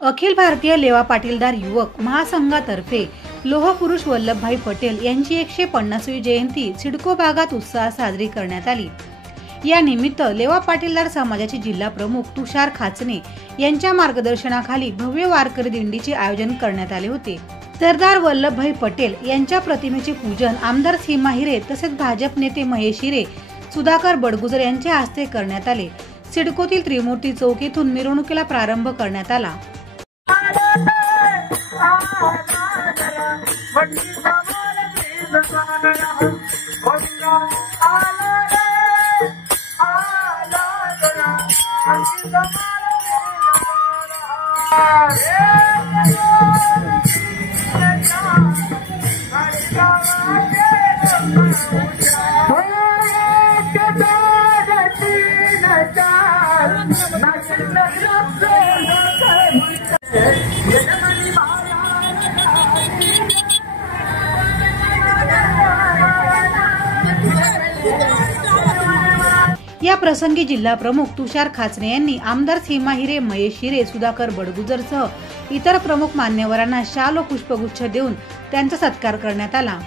अखिल भारतीय लेवा पाटीलदार युवक महासंघातर्फे लोहपुरुष वल्लभभाई पटेल यांची 150वी जयंती सिडको भागात उत्साहात साजरी करण्यात आली। या निमित्त लेवा पाटीलदार समाजाचे जिल्हा प्रमुख तुषार खाचने यांच्या मार्गदर्शनाखाली भव्य वारकरी दिंडीचे आयोजन करण्यात आले होते। सरदार वल्लभभाई पटेल यांच्या प्रतिमेचे पूजन आमदार सीमा हिरे तसेच भाजप नेते महेश हिरे, सुधाकर बडगुजर यांच्या हस्ते करण्यात आले। सिडकोतील त्रिमूर्ती चौक येथून मिरवणुकीला प्रारंभ करण्यात आला। या प्रसंगी जिल्हा प्रमुख तुषार खाचने यांनी आमदार सीमा हिरे, महेश हिरे, सुधाकर बडगुजर सह इतर प्रमुख मान्यवरांना शाल व पुष्पगुच्छ देऊन त्यांचा सत्कार करण्यात आला।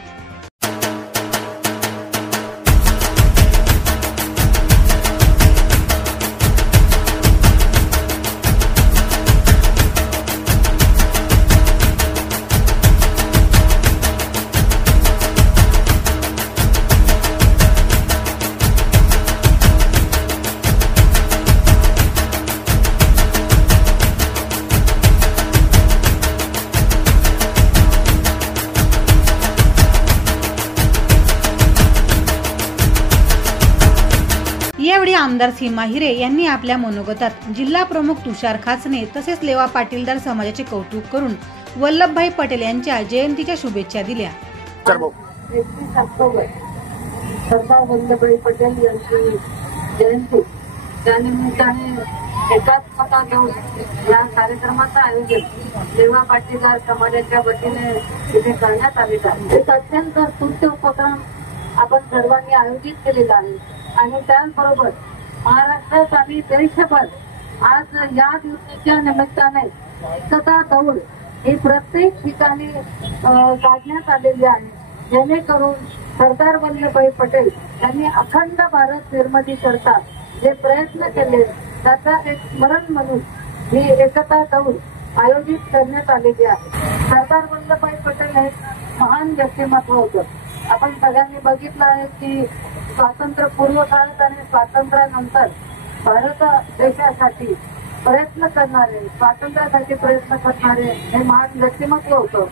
यावेळी आमदार सीमा हिरे यांनी आपल्या मनोगतात जिल्हा प्रमुख तुषार खाचने तसेच लेवा पाटीलदार समाजाचे कौतुक करून वल्लभभाई पटेल यांच्या जयंतीच्या शुभेच्छा दिल्या। 31 ऑक्टोबर सरदार वल्लभभाई पटेल यांची जयंती त्यानिमित्ताने एकात्मता घेऊन या कार्यक्रमाचं आयोजन लेवा पाटीलदार समाजाच्या वतीने इथे करण्यात आलेलं आहे। एक अत्यंत स्तुत्य उपक्रम आपण सर्वांनी आयोजित केलेला आहे आणि त्याचबरोबर महाराष्ट्रात आणि देशभर आज या दिवसाच्या निमित्ताने एकता दौड ही प्रत्येक ठिकाणी काढण्यात आलेली आहे, जेणेकरून सरदार वल्लभभाई पटेल यांनी अखंड भारत निर्मिती करता जे प्रयत्न केले त्याचा एक स्मरण म्हणून ही एकता दौड आयोजित करण्यात आलेली आहे। सरदार वल्लभभाई पटेल हे महान व्यक्तिमत्व होतं। आपण सगळ्यांनी बघितलं आहे की स्वातंत्र्यपूर्व काळात आणि स्वातंत्र्यानंतर भारत देशासाठी प्रयत्न करणारे, स्वातंत्र्यासाठी प्रयत्न करणारे हे महान व्यक्तिमत्व होतं।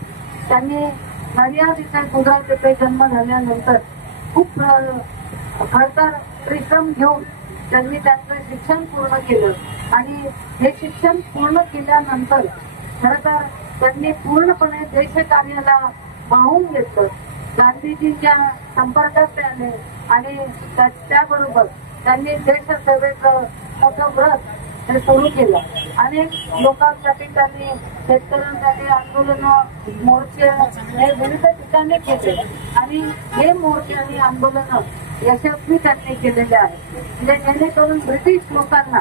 त्यांनी मर्यादित इथे गुजरात येथे जन्म झाल्यानंतर खूप खडतर परिश्रम घेऊन त्यांनी त्यांचं शिक्षण पूर्ण केलं आणि हे शिक्षण पूर्ण केल्यानंतर खरं तर त्यांनी पूर्णपणे देशकार्याला वाहून घेतलं। गांधीजींच्या संपर्कात आले आणि त्याबरोबर त्यांनी देशसेवेचं मोठं व्रत हे सुरू केलं। अनेक लोकांसाठी त्यांनी शेतकऱ्यांसाठी आंदोलन, मोर्चे हे विविध ठिकाणी केले आणि हे मोर्चे आणि आंदोलन यशस्वी त्यांनी केलेले आहे। म्हणजे जेणेकरून ब्रिटिश लोकांना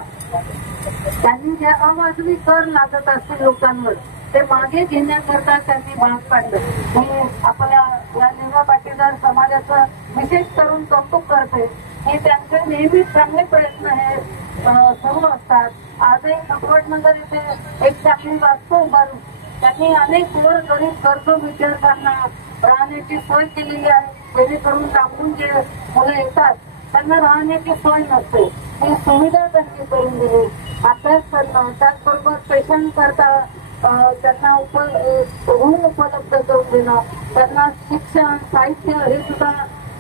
त्यांनी जे अवाजवी कर लागत असतील लोकांवर ते मागे घेण्याकरता त्यांनी भाग पाडलं। मी आपल्या या लेवा पाटीलदार समाजाचं विशेष करून कौतुक करते की त्यांचे नेहमी चांगले प्रयत्न हे सुरू असतात। आजही अहमदनगर येथे एक चांगली वास्तू उभारून त्यांनी अनेक गोरगरीब गरजू विद्यार्थ्यांना राहण्याची सोय केलेली आहे, जेणेकरून लांबून जे मुलं येतात त्यांना राहण्याची सोय नसते, ही सुविधा त्यांनी करून दिली। अभ्यास करणं, त्याचबरोबर पेशंट करता त्यांना रूम उपलब्ध करून देणं, त्यांना शिक्षण, साहित्य हे सुद्धा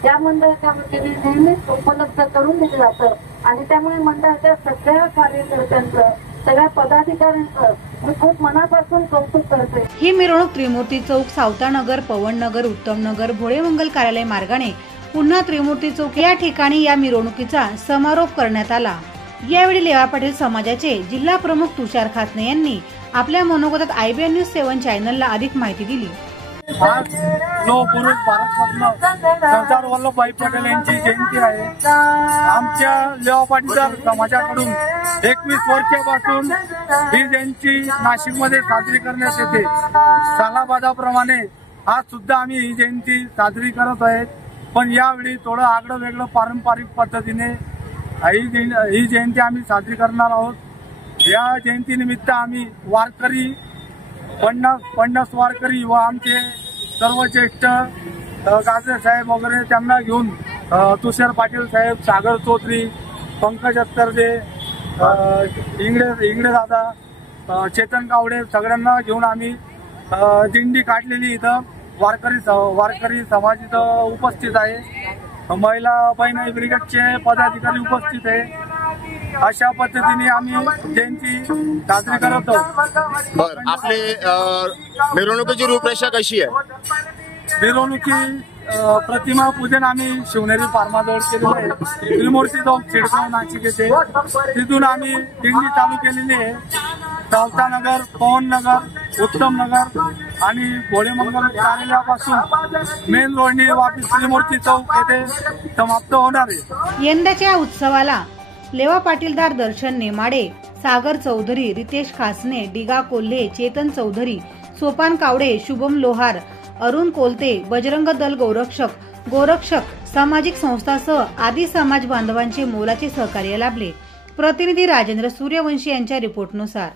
या मंडळाच्या वतीने नेहमीच उपलब्ध करून दिलं जातं आणि त्यामुळे मंडळाच्या सगळ्या कार्यकर्त्यांचं, सगळ्या पदाधिकाऱ्यांचं मी खूप मनापासून कौतुक करते। ही मिरवणूक त्रिमूर्ती चौक, सावतानगर, पवननगर, उत्तमनगर, भोळेमंगल कार्यालय मार्गाने पुन्हा त्रिमूर्ती चौक या ठिकाणी या मिरवणुकीचा समारोप करण्यात आला। यावेळी लेवा पाटील समाजाचे जिल्हा प्रमुख तुषार खाचने यांनी आपल्या मनोगतात IBN न्यूज 7 चॅनलला अधिक माहिती दिली। आज लोह पुरुष भारतरत्न सरदार वल्लभभाई पटेल यांची जयंती आहे। आमच्या लेवा पाटीदार समाजाकडून 21 वर्षापासून ही जयंती नाशिकमध्ये साजरी करण्यात येते। सालाबादाप्रमाणे आज सुद्धा आम्ही ही जयंती साजरी करत आहे, पण यावेळी थोडं आगळं वेगळं पारंपरिक पद्धतीने ही जयंती आम्ही साजरी करणार आहोत। या जयंतीनिमित्त आम्ही वारकरी 50 वारकरी व आमचे सर्व ज्येष्ठ गाजरे साहेब वगैरे त्यांना घेऊन तुषार पाटील साहेब, सागर चौधरी, पंकज अत्तरदे, इंगडे दादा, चेतन कावडे सगळ्यांना घेऊन आम्ही दिंडी काढलेली इथं वारकरी समाज इथं उपस्थित आहे। महिला बहिणी ब्रिगेडचे पदाधिकारी उपस्थित आहे। अशा पद्धतीने आम्ही जयंती साजरी करत आहोत। बरं, आपले मिरवणुकीची रूपरेषा कशी आहे? मिरवणुकी प्रतिमा पूजन आम्ही शिवनेरी फार्माजवळ केलेलं आहे। त्रिमूर्ती चौक सिडगाव नाशिक येथे तिथून आम्ही दिंडी चालू केलेली आहे। सावतानगर, पवननगर, उत्तम नगर आणि भोळेमंगल कार्यालयापासून मेन रोडने वापस त्रिमूर्ती चौक येथे समाप्त होणार आहे। यंदाच्या उत्सवाला लेवा पाटीलदार दर्शन नेमाडे, सागर चौधरी, रितेश खासने, डिगा कोल्हे, चेतन चौधरी, सोपान कावडे, शुभम लोहार, अरुण कोलते, बजरंग दल गोरक्षक, सामाजिक संस्थासह आदी समाज बांधवांचे मोलाचे सहकार्य लाभले। प्रतिनिधी राजेंद्र सूर्यवंशी यांच्या रिपोर्टनुसार।